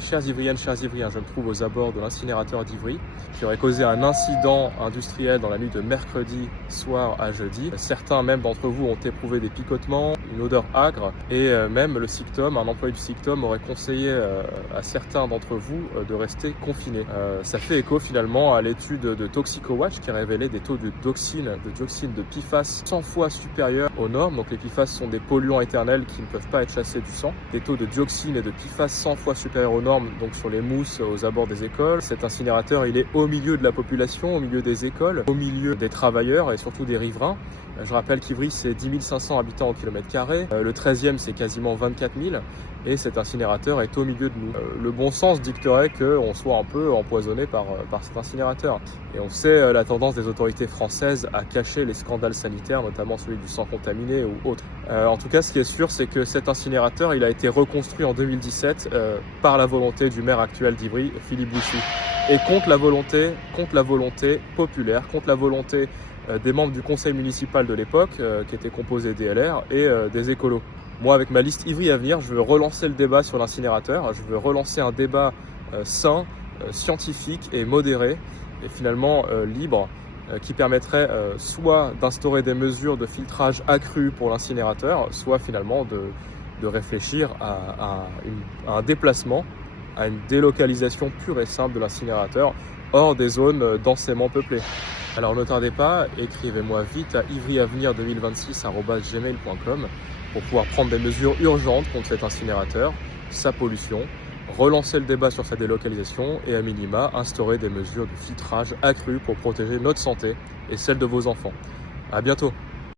Chères Ivriennes, chers Ivriens, je me trouve aux abords de l'incinérateur d'Ivry qui aurait causé un incident industriel dans la nuit de mercredi soir à jeudi. Certains même d'entre vous ont éprouvé des picotements, une odeur âcre et même le Sictom, un employé du Sictom aurait conseillé à certains d'entre vous de rester confinés. Ça fait écho finalement à l'étude de ToxicoWatch qui a révélé des taux de dioxine, de PFAS 100 fois supérieurs aux normes. Donc les PFAS sont des polluants éternels qui ne peuvent pas être chassés du sang. Des taux de dioxine et de PFAS 100 fois supérieurs aux normes, donc sur les mousses aux abords des écoles. Cet incinérateur, il est au milieu de la population, au milieu des écoles, au milieu des travailleurs et surtout des riverains. Je rappelle qu'Ivry, c'est 10 500 habitants au kilomètre carré. Le 13e, c'est quasiment 24 000. Et cet incinérateur est au milieu de nous. Le bon sens dicterait qu'on soit un peu empoisonné par cet incinérateur. Et on sait la tendance des autorités françaises à cacher les scandales sanitaires, notamment celui du sang contaminé ou autre. En tout cas, ce qui est sûr, c'est que cet incinérateur, il a été reconstruit en 2017 par la volonté du maire actuel d'Ivry, Philippe Boussy. Et contre la volonté populaire, contre la volonté des membres du conseil municipal de l'époque, qui était composé des LR et des écolos. Moi, avec ma liste Ivry Avenir, je veux relancer le débat sur l'incinérateur. Je veux relancer un débat sain, scientifique et modéré, et finalement libre, qui permettrait soit d'instaurer des mesures de filtrage accrues pour l'incinérateur, soit finalement de réfléchir à un déplacement, à une délocalisation pure et simple de l'incinérateur hors des zones densément peuplées. Alors ne tardez pas, écrivez-moi vite à ivryavenir2026@gmail.com pour pouvoir prendre des mesures urgentes contre cet incinérateur, sa pollution, relancer le débat sur sa délocalisation et à minima instaurer des mesures de filtrage accrues pour protéger notre santé et celle de vos enfants. À bientôt.